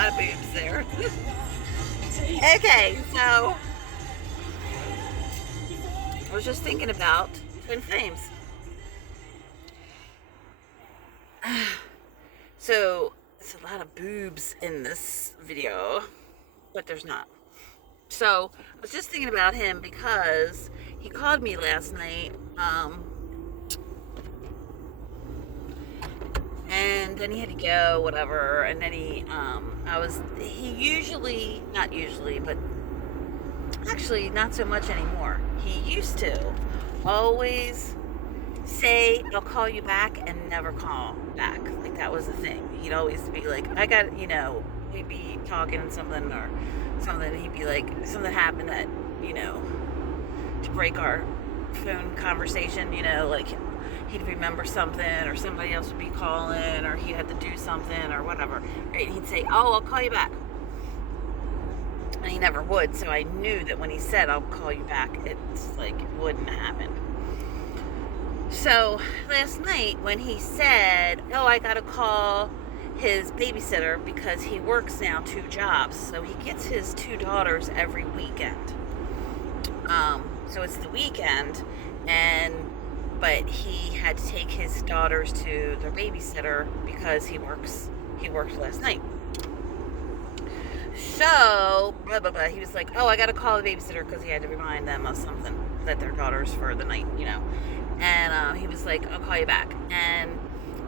lot of boobs there. Okay, so I was just thinking about twin flames. So it's a lot of boobs in this video, but there's not. So I was just thinking about him because he called me last night, and then he had to go, whatever. And then he usually, not usually, but actually not so much anymore. He used to always say, I'll call you back, and never call back. Like, that was the thing. He'd always be like, we'd be talking something or something, and he'd be like, something happened that, to break our phone conversation, like he'd remember something, or somebody else would be calling, or he had to do something or whatever, right? And he'd say, oh, I'll call you back. And he never would, so I knew that when he said, I'll call you back, it's like, it wouldn't happen. So last night when he said, oh, I gotta call his babysitter because he works now 2 jobs, so he gets his 2 daughters every weekend. So it's the weekend, but he had to take his daughters to their babysitter because he worked last night. So, blah, blah, blah. He was like, oh, I got to call the babysitter because he had to remind them of something, that their daughters for the night, And he was like, I'll call you back. And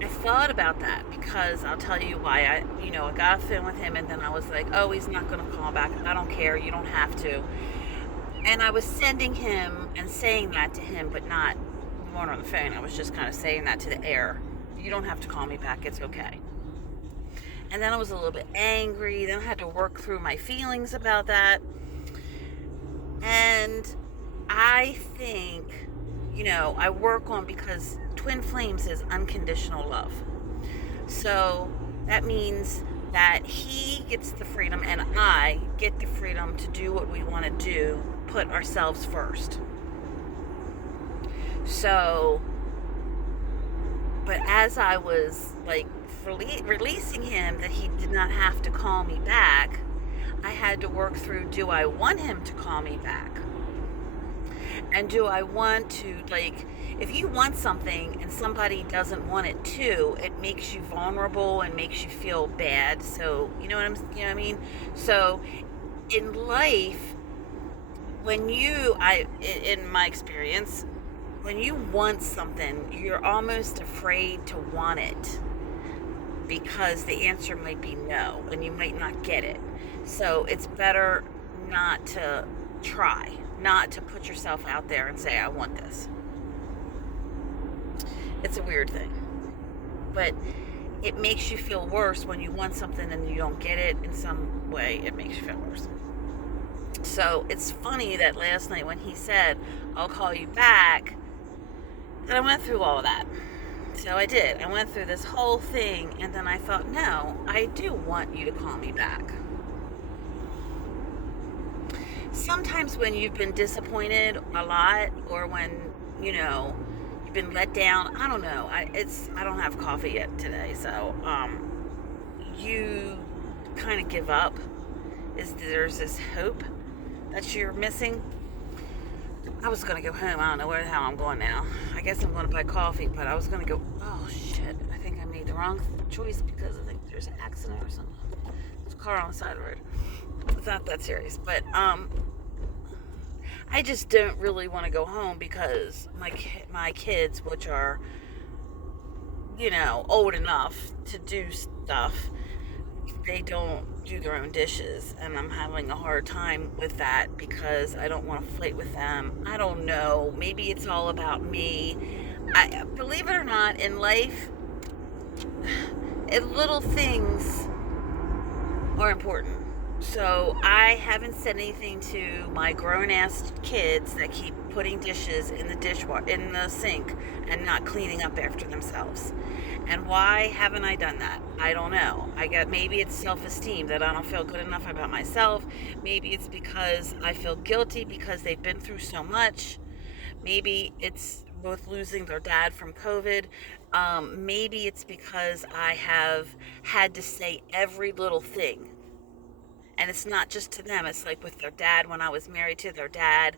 I thought about that because I'll tell you why. I got off the phone with him, and then I was like, oh, he's not going to call back. I don't care. You don't have to. And I was sending him and saying that to him, but not going on the phone. I was just kind of saying that to the air. You don't have to call me back. It's okay. And then I was a little bit angry. Then I had to work through my feelings about that. And I think, I work on, because twin flames is unconditional love. So that means that he gets the freedom and I get the freedom to do what we want to do, put ourselves first. So, but as I was like releasing him that he did not have to call me back, I had to work through, do I want him to call me back? And do I want to, like, if you want something and somebody doesn't want it too, it makes you vulnerable and makes you feel bad. So, you know what I mean? So, in life, in my experience, when you want something, you're almost afraid to want it because the answer might be no, and you might not get it. So it's better not to try, not to put yourself out there and say, I want this. It's a weird thing, but it makes you feel worse when you want something and you don't get it. In some way, it makes you feel worse. So it's funny that last night when he said, I'll call you back, that I went through all of that. So I did. I went through this whole thing, and then I thought, no, I do want you to call me back. Sometimes when you've been disappointed a lot, or when, you've been let down, I don't know. I don't have coffee yet today, so you kind of give up. There's this hope that you're missing. I was going to go home. I don't know where the hell I'm going now. I guess I'm going to buy coffee, but I was going to go, oh shit, I think I made the wrong choice because I think there's an accident or something. There's a car on the side of the road. It's not that serious, but I just don't really want to go home because my kids, which are, old enough to do stuff, they don't do their own dishes, and I'm having a hard time with that because I don't want to fight with them. I don't know. Maybe it's all about me. Believe it or not, in life, little things are important. So I haven't said anything to my grown-ass kids that keep putting dishes in the sink and not cleaning up after themselves. And why haven't I done that? I don't know. Maybe it's self-esteem, that I don't feel good enough about myself. Maybe it's because I feel guilty because they've been through so much. Maybe it's both losing their dad from COVID. Maybe it's because I have had to say every little thing And it's not just to them, it's like with their dad. When I was married to their dad,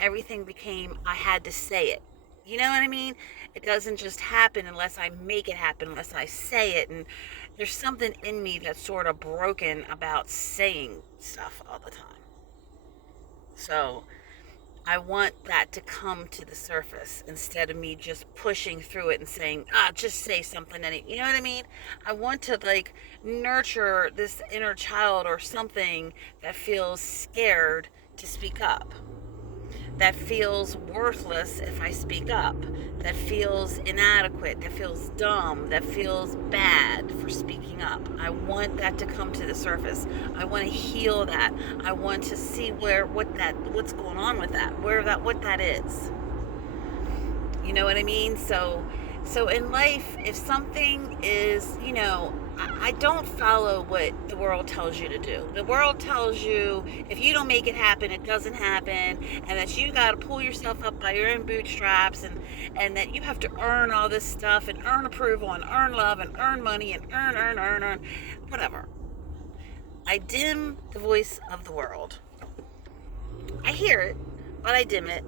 everything became, I had to say it. You know what I mean? It doesn't just happen unless I make it happen, unless I say it. And there's something in me that's sort of broken about saying stuff all the time. So I want that to come to the surface instead of me just pushing through it and saying, just say something. You know what I mean? I want to like nurture this inner child or something that feels scared to speak up, that feels worthless if I speak up, that feels inadequate, that feels dumb, that feels bad for speaking up. I want that to come to the surface. I want to heal that. I want to see what's going on with that, what that is. You know what I mean? So in life, if something is, I don't follow what the world tells you to do. The world tells you if you don't make it happen, it doesn't happen, and that you got to pull yourself up by your own bootstraps, and that you have to earn all this stuff and earn approval and earn love and earn money and earn, whatever. I dim the voice of the world. I hear it, but I dim it.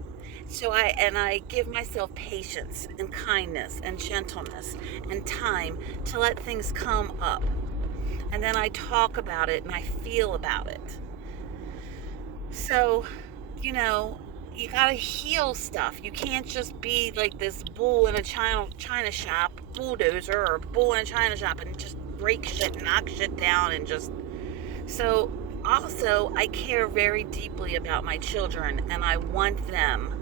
So I give myself patience and kindness and gentleness and time to let things come up. And then I talk about it and I feel about it. So, you gotta heal stuff. You can't just be like this bull in a china shop, bulldozer or bull in a china shop and just break shit, knock shit down and just... So also, I care very deeply about my children and I want them.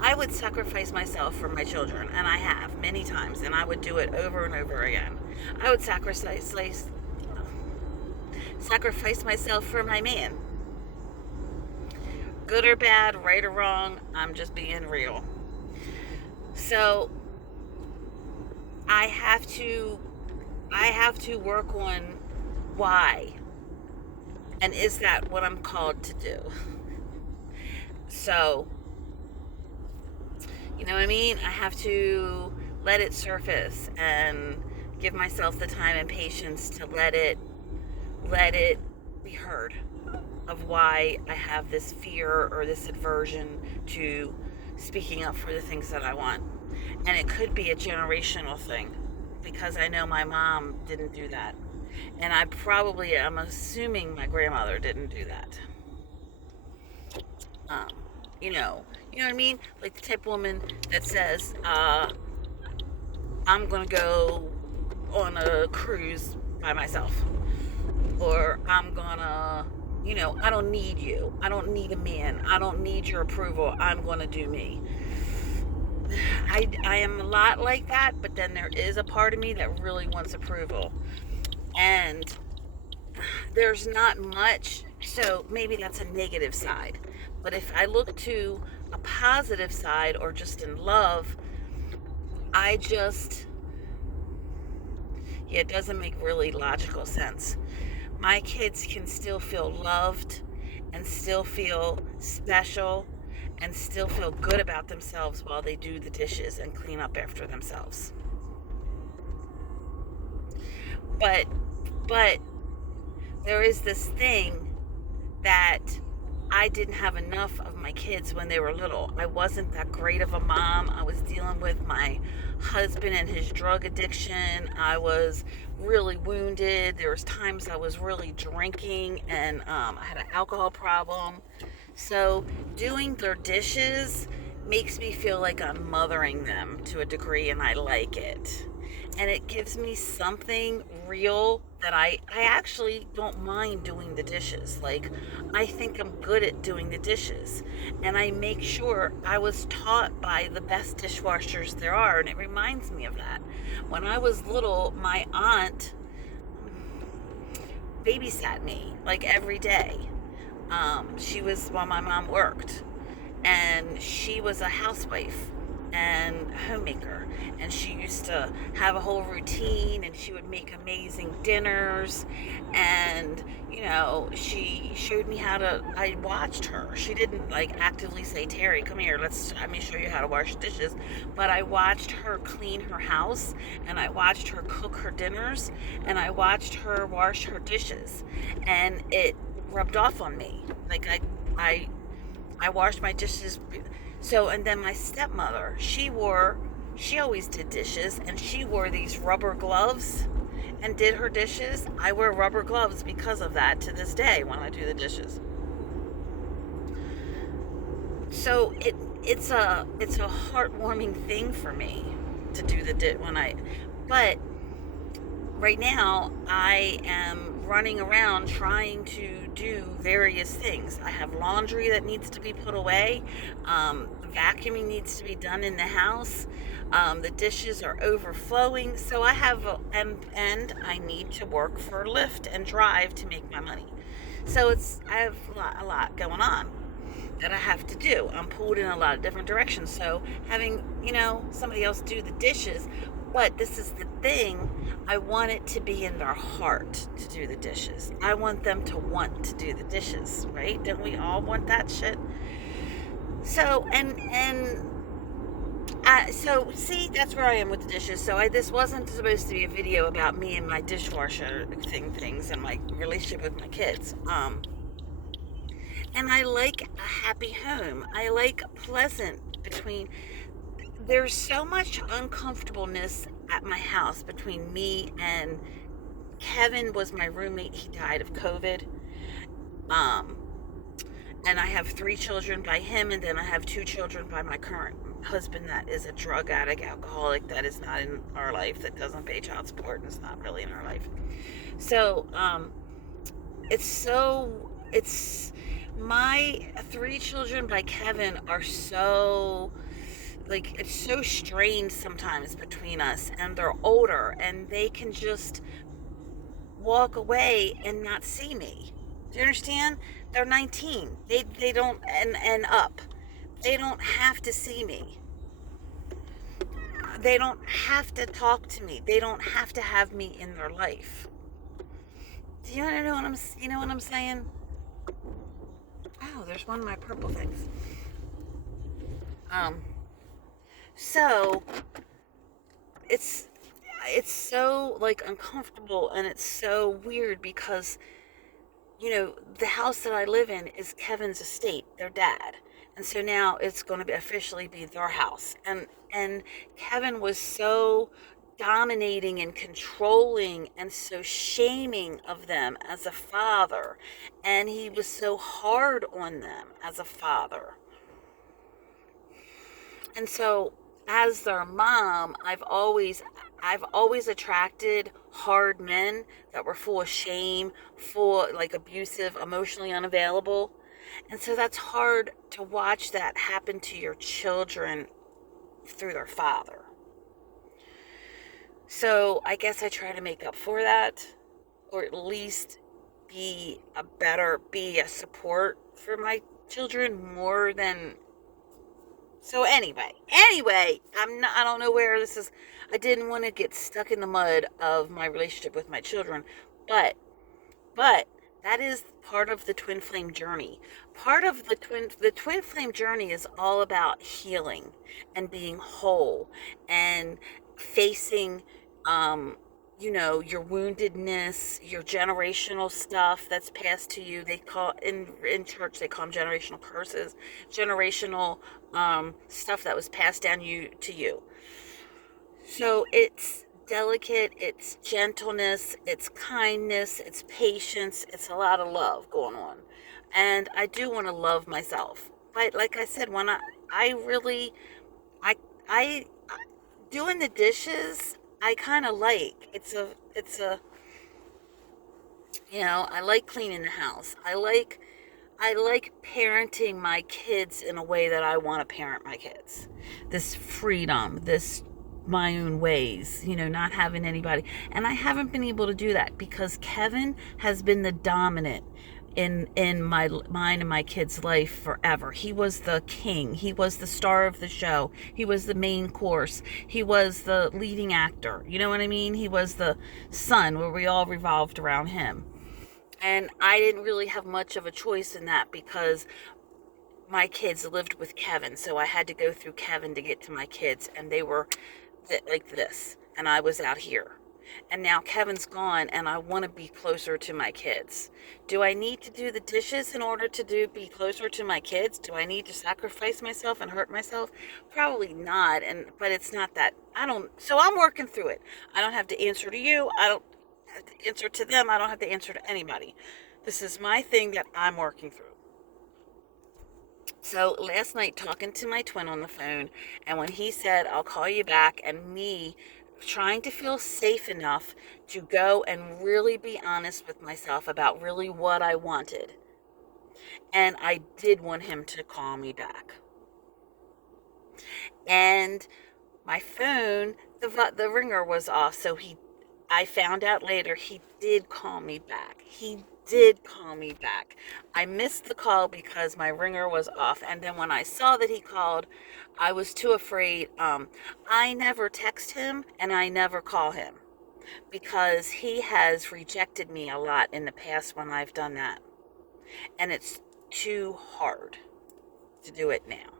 I would sacrifice myself for my children, and I have many times, and I would do it over and over again. I would sacrifice myself for my man. Good or bad, right or wrong, I'm just being real. So I have to work on why, and is that what I'm called to do? So, you know what I mean? I have to let it surface and give myself the time and patience to let it be heard of why I have this fear or this aversion to speaking up for the things that I want. And it could be a generational thing because I know my mom didn't do that. And I'm assuming my grandmother didn't do that. You know what I mean? Like the type of woman that says, I'm gonna go on a cruise by myself. Or I'm gonna, I don't need you. I don't need a man. I don't need your approval. I'm gonna do me. I am a lot like that, but then there is a part of me that really wants approval. And there's not much, so maybe that's a negative side. But if I look to a positive side or just in love, it doesn't make really logical sense. My kids can still feel loved and still feel special and still feel good about themselves while they do the dishes and clean up after themselves. But there is this thing that I didn't have enough of my kids when they were little. I wasn't that great of a mom. I was dealing with my husband and his drug addiction. I was really wounded. There was times I was really drinking, and I had an alcohol problem. So doing their dishes makes me feel like I'm mothering them to a degree, and I like it. And it gives me something real that I actually don't mind doing the dishes. Like, I think I'm good at doing the dishes. And I make sure I was taught by the best dishwashers there are. And it reminds me of that. When I was little, my aunt babysat me, like, every day. While my mom worked. And she was a housewife. and homemaker, and she used to have a whole routine, and she would make amazing dinners, and she showed me how to. I watched her. She didn't like actively say, Terry, come here, let me show you how to wash dishes, but I watched her clean her house, and I watched her cook her dinners, and I watched her wash her dishes, and it rubbed off on me. Like I washed my dishes. So, and then my stepmother, she always did dishes, and she wore these rubber gloves and did her dishes. I wear rubber gloves because of that to this day when I do the dishes. So it's a heartwarming thing for me to do but right now I am running around trying to do various things. I have laundry that needs to be put away. Vacuuming needs to be done in the house. The dishes are overflowing. So I have, and I need to work for Lyft and drive to make my money. So I have a lot going on that I have to do. I'm pulled in a lot of different directions. So having, somebody else do the dishes, but this is the thing, I want it to be in their heart to do the dishes. I want them to want to do the dishes, right? Don't we all want that shit? So, so see, that's where I am with the dishes. So this wasn't supposed to be a video about me and my dishwasher things and my relationship with my kids. And I like a happy home. I like pleasant there's so much uncomfortableness at my house between me and Kevin was my roommate. He died of COVID. And I have 3 children by him, and then I have 2 children by my current husband that is a drug addict, alcoholic, that is not in our life, that doesn't pay child support, and is not really in our life. So, my 3 children by Kevin are so, like, it's so strained sometimes between us, and they're older, and they can just walk away and not see me. Do you understand? They're 19. They don't, and up. They don't have to see me. They don't have to talk to me. They don't have to have me in their life. Do you know what I'm saying? Oh, there's one of my purple things. So it's so like uncomfortable, and it's so weird because the house that I live in is Kevin's estate, their dad, and so now it's going to officially be their house, and Kevin was so dominating and controlling and so shaming of them as a father, and he was so hard on them as a father. And so as their mom, I've always attracted hard men that were full of shame, full, like, abusive, emotionally unavailable. And so that's hard to watch that happen to your children through their father. So I guess I try to make up for that, or at least be a support for my children more than. So anyway, I don't know where this is. I didn't want to get stuck in the mud of my relationship with my children, but that is part of the twin flame journey. Part of the twin flame journey is all about healing and being whole and facing, your woundedness, your generational stuff that's passed to you. They call in church, they call them generational curses, generational stuff that was passed down to you. So it's delicate, it's gentleness, it's kindness, it's patience, it's a lot of love going on. And I do want to love myself. But like I said, when I really, I doing the dishes, I kind of like. I like cleaning the house. I like parenting my kids in a way that I want to parent my kids. This freedom, my own ways, not having anybody. And I haven't been able to do that because Kevin has been the dominant. in mine and my kids' life forever. He was the king. He was the star of the show. He was the main course. He was the leading actor. You know what I mean? He was the sun where we all revolved around him. And I didn't really have much of a choice in that because my kids lived with Kevin, so I had to go through Kevin to get to my kids, and they were like this, and I was out here. And now Kevin's gone, and I want to be closer to my kids. Do I need to do the dishes in order to be closer to my kids? Do I need to sacrifice myself and hurt myself? Probably not. But it's not that I don't. So I'm working through it. I don't have to answer to you. I don't have to answer to them. I don't have to answer to anybody. This is my thing that I'm working through. So last night, talking to my twin on the phone, and when he said, I'll call you back, and me trying to feel safe enough to go and really be honest with myself about really what I wanted. And I did want him to call me back. And my phone, the ringer was off, so I found out later he did call me back. He did call me back. I missed the call because my ringer was off, and then when I saw that he called, I was too afraid. I never text him and I never call him because he has rejected me a lot in the past when I've done that, and it's too hard to do it now.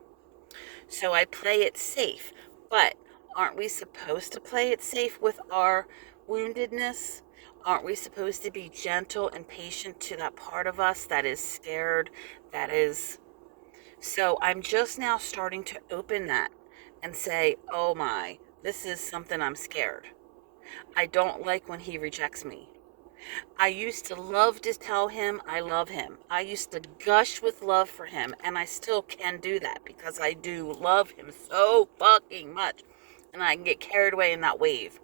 So I play it safe. But aren't we supposed to play it safe with our woundedness? Aren't we supposed to be gentle and patient to that part of us that is scared, that is... So I'm just now starting to open that and say, oh my, this is something I'm scared. I don't like when he rejects me. I used to love to tell him I love him. I used to gush with love for him, and I still can do that because I do love him so fucking much, and I can get carried away in that wave.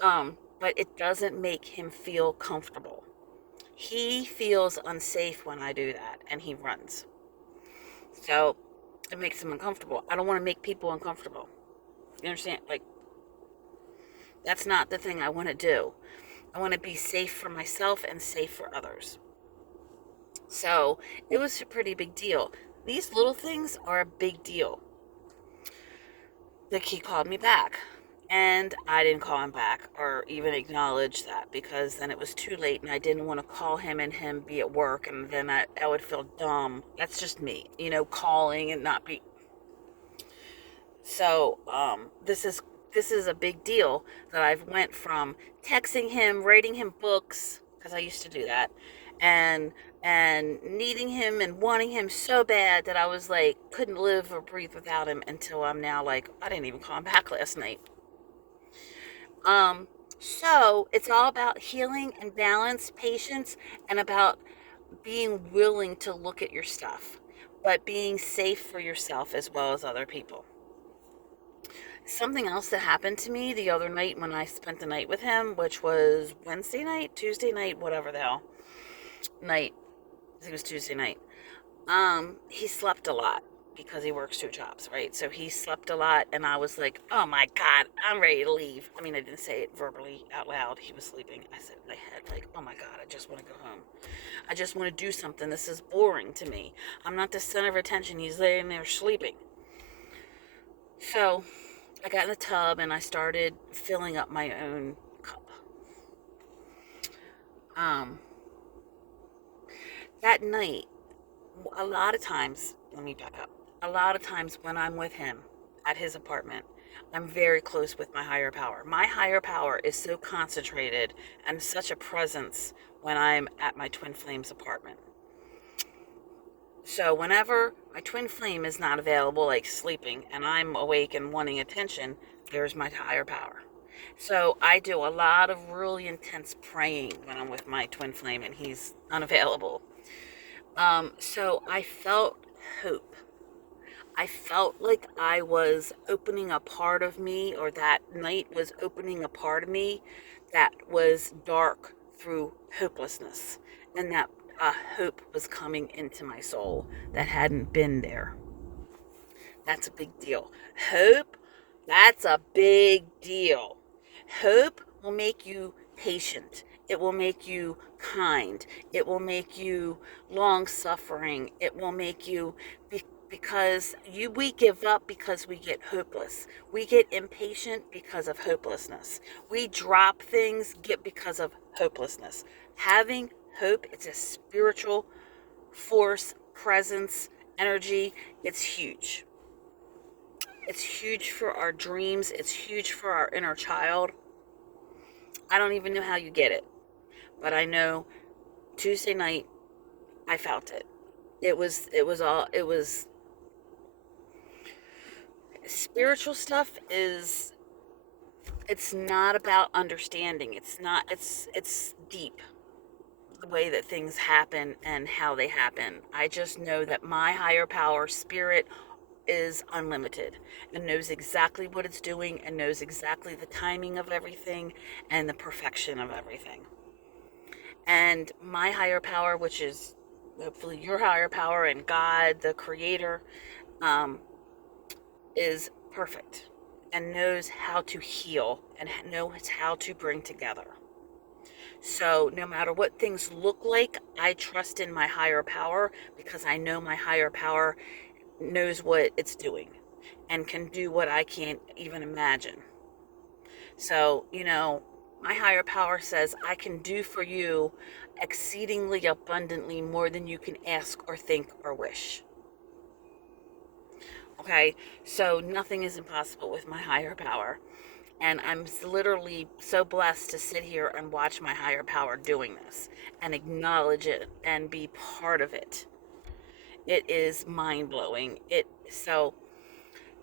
But it doesn't make him feel comfortable. He feels unsafe when I do that, and he runs. So it makes him uncomfortable. I don't want to make people uncomfortable. You understand? Like, that's not the thing I want to do. I want to be safe for myself and safe for others. So it was a pretty big deal. These little things are a big deal. Like, he called me back, and I didn't call him back or even acknowledge that because then it was too late, and I didn't want to call him and him be at work, and then I would feel dumb. That's just me, calling and not be. So this is a big deal that I've went from texting him, writing him books, because I used to do that, and needing him and wanting him so bad that I was like, couldn't live or breathe without him, until I'm now like, I didn't even call him back last night. So it's all about healing and balance, patience, and about being willing to look at your stuff, but being safe for yourself as well as other people. Something else that happened to me the other night when I spent the night with him, which was Wednesday night, Tuesday night, whatever the hell night. I think it was Tuesday night. He slept a lot because he works 2 jobs, right? So he slept a lot, and I was like, oh my God, I'm ready to leave. I mean, I didn't say it verbally out loud. He was sleeping. I said in my head, like, oh my God, I just want to go home. I just want to do something. This is boring to me. I'm not the center of attention. He's laying there sleeping. So I got in the tub and I started filling up my own cup. That night, a lot of times, let me back up. A lot of times when I'm with him at his apartment, I'm very close with my higher power. My higher power is so concentrated and such a presence when I'm at my twin flame's apartment. So whenever my twin flame is not available, like sleeping, and I'm awake and wanting attention, there's my higher power. So I do a lot of really intense praying when I'm with my twin flame and he's unavailable. So I felt hope. I felt like I was opening a part of me, or that night was opening a part of me that was dark through hopelessness, and that hope was coming into my soul that hadn't been there. That's a big deal. Hope, that's a big deal. Hope will make you patient It will make you kind. It will make you long suffering. It will make you because we give up because we get hopeless. We get impatient because of hopelessness. We drop things get because of hopelessness. Having hope, it's a spiritual force, presence, energy. It's huge. It's huge for our dreams. It's huge for our inner child. I don't even know how you get it, but I know Tuesday night I felt it. It was spiritual stuff is, it's not about understanding. It's deep, the way that things happen and how they happen. I just know that my higher power spirit is unlimited and knows exactly what it's doing and knows exactly the timing of everything and the perfection of everything. And my higher power, which is hopefully your higher power and God, the creator, um, is perfect and knows how to heal and knows how to bring together. So no matter what things look like, I trust in my higher power because I know my higher power knows what it's doing and can do what I can't even imagine. So, my higher power says I can do for you exceedingly abundantly more than you can ask or think or wish. Okay, so nothing is impossible with my higher power. And I'm literally so blessed to sit here and watch my higher power doing this and acknowledge it and be part of it. It is mind blowing. So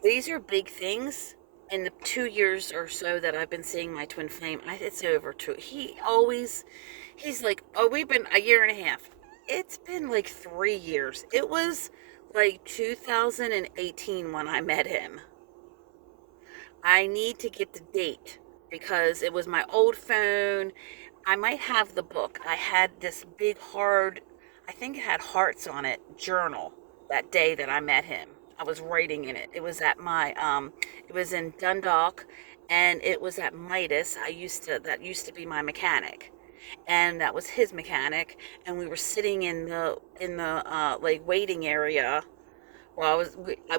these are big things. In the 2 years or so that I've been seeing my twin flame, it's over two. He's like, oh, we've been a year and a half. It's been like 3 years. It was like 2018 when I met him. I need to get the date because it was my old phone. I might have the book. I had this big hard, I think it had hearts on it, journal that day that I met him. I was writing in it. It was at it was in Dundalk, and it was at Midas. That used to be my mechanic, and that was his mechanic. And we were sitting in the like waiting area while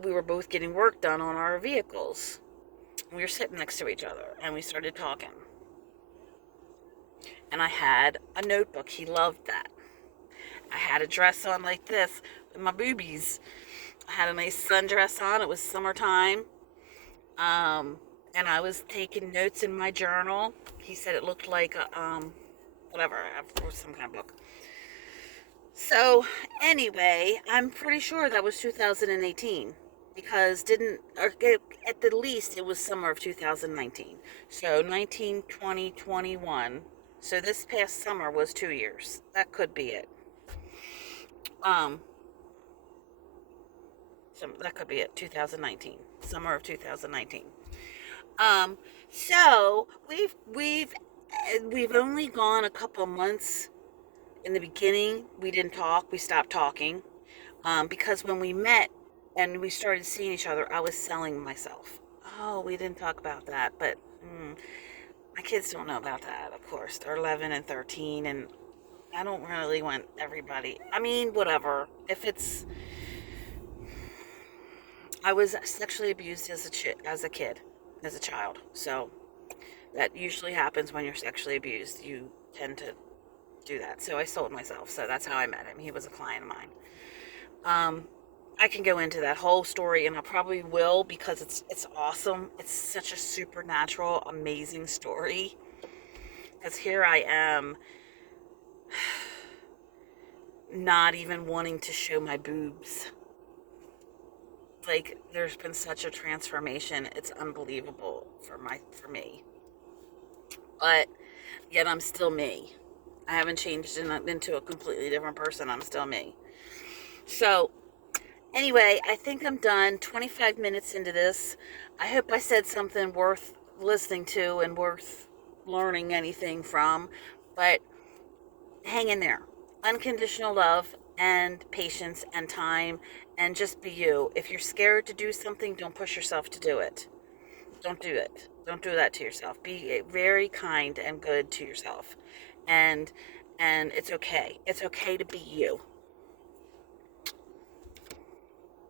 we were both getting work done on our vehicles. We were sitting next to each other, and we started talking. And I had a notebook. He loved that. I had a dress on like this with my boobies. I had a nice sundress on. It was summertime. And I was taking notes in my journal. He said it looked like whatever, some kind of book. So anyway, I'm pretty sure that was 2018 because at the least it was summer of 2019. So 19, 20, 21. So this past summer was 2 years. That could be it. Um, that could be it. 2019, summer of 2019. Um, so we've only gone a couple months. In the beginning, we didn't talk. We stopped talking because when we met and we started seeing each other, I was selling myself. Oh, we didn't talk about that, but my kids don't know about that, of course. They're 11 and 13, and I don't really want everybody. I mean, whatever. I was sexually abused as a child. So that usually happens when you're sexually abused. You tend to do that. So I sold myself. So that's how I met him. He was a client of mine. I can go into that whole story, and I probably will because it's awesome. It's such a supernatural, amazing story. Because here I am, not even wanting to show my boobs. Like, there's been such a transformation. It's unbelievable for me. But yet I'm still me. I haven't changed into a completely different person. I'm still me. So anyway, I think I'm done. 25 minutes into this. I hope I said something worth listening to and worth learning anything from. But hang in there. Unconditional love and patience and time, and just be you. If you're scared to do something, don't push yourself to do it. Don't do it. Don't do that to yourself. Be very kind and good to yourself. and it's okay. It's okay to be you.